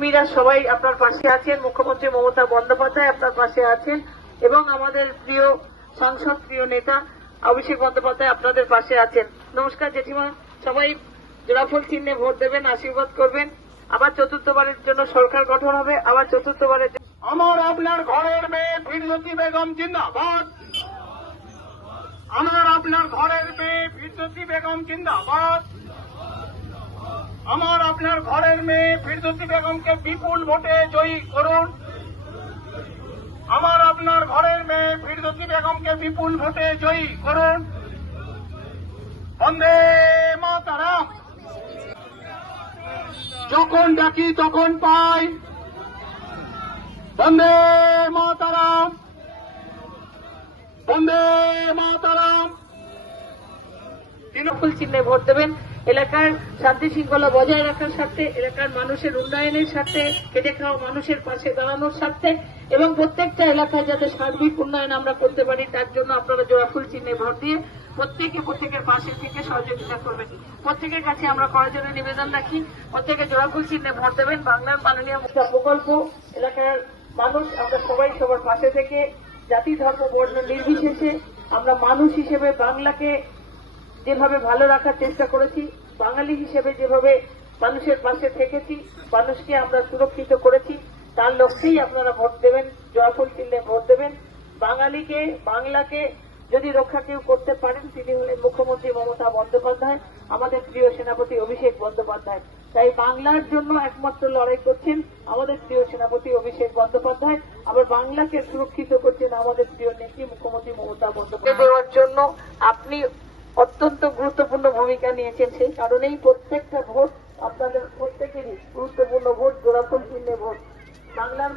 কর্মীরা সবাই আপনার পাশে আছেন, মুখ্যমন্ত্রী মমতা বন্দ্যোপাধ্যায় আপনার পাশে আছেন এবং আমাদের প্রিয় সাংসদ, প্রিয় নেতা অভিষেক বন্দ্যোপাধ্যায় আপনাদের পাশে আছেন। নমস্কার জেঠিমা, সবাই জোড়াফুল চিহ্নে ভোট দেবেন, আশীর্বাদ করবেন। আবার চতুর্থবারের জন্য সরকার গঠন হবে, আবার চতুর্থবারের আমার আপনার ঘরের মেয়ে ফিরদৌসী বেগম জিন্দাবাদ। আমার আপনার ঘরের মেয়ে ফিরদৌসী বেগম জিন্দাবাদ। আমার আপনার ঘরের মেয়ে ফিরদৌসী বেগমকে বিপুল ভোটে জয়ী করুন। আমার আপনার ঘরের মেয়ে ফিরদৌসী বেগমকে বিপুল ভোটে জয়ী করুন। বন্দে মাতরম। যখন ডাকি তখন পাই। বন্দে মাতরম, বন্দে মাতরম। তৃণমূল চিহ্নে ভোট দেবেন। এলাকার শান্তি শৃঙ্খলা বজায় রাখার স্বার্থে, এলাকার মানুষের উন্নয়নের স্বার্থে, খেটে খাওয়া মানুষের পাশে দাঁড়ানোর স্বার্থে এবং প্রত্যেকটা এলাকায় যাতে সার্বিক উন্নয়ন আমরা করতে পারি তার জন্য আপনারা জোড়াফুল চিহ্নে ভোট দিয়ে প্রত্যেকের পাশে থেকে সহযোগিতা করবেন। প্রত্যেকের কাছে আমরা করার নিবেদন রাখি, প্রত্যেকে জোড়াফুল চিহ্নে ভোট দেবেন। বাংলার মাননীয় প্রকল্প, এলাকার মানুষ আমরা সবাই সবার পাশে থেকে জাতি ধর্ম বর্ণ নির্বিশেষে আমরা মানুষ হিসেবে বাংলাকে যেভাবে ভালো রাখার চেষ্টা করেছি, বাঙালি হিসেবে যেভাবে মানুষের পাশে থেকেছি, মানুষকে আমরা সুরক্ষিত করেছি, তার লক্ষ্যেই আপনারা ভোট দেবেন, জয়ফুল চিহ্নে ভোট দেবেন। বাংলাকে যদি রক্ষা কেউ করতে পারেন তিনি হলেন মুখ্যমন্ত্রী মমতা বন্দ্যোপাধ্যায়, আমাদের প্রিয় সেনাপতি অভিষেক বন্দ্যোপাধ্যায়। তাই বাংলার জন্য একমাত্র লড়াই করছেন আমাদের প্রিয় সেনাপতি অভিষেক বন্দ্যোপাধ্যায়, আবার বাংলাকে সুরক্ষিত করছেন আমাদের প্রিয় নেত্রী মুখ্যমন্ত্রী মমতা বন্দ্যোপাধ্যায়। দেওয়ার জন্য আপনি অত্যন্ত গুরুত্বপূর্ণ ভূমিকা নিয়েছেন, সেই কারণেই প্রত্যেকটা ভোট আপনাদের প্রত্যেকেরই গুরুত্বপূর্ণ ভোট, জোড়াফুল চিহ্নে ভোট। বাংলার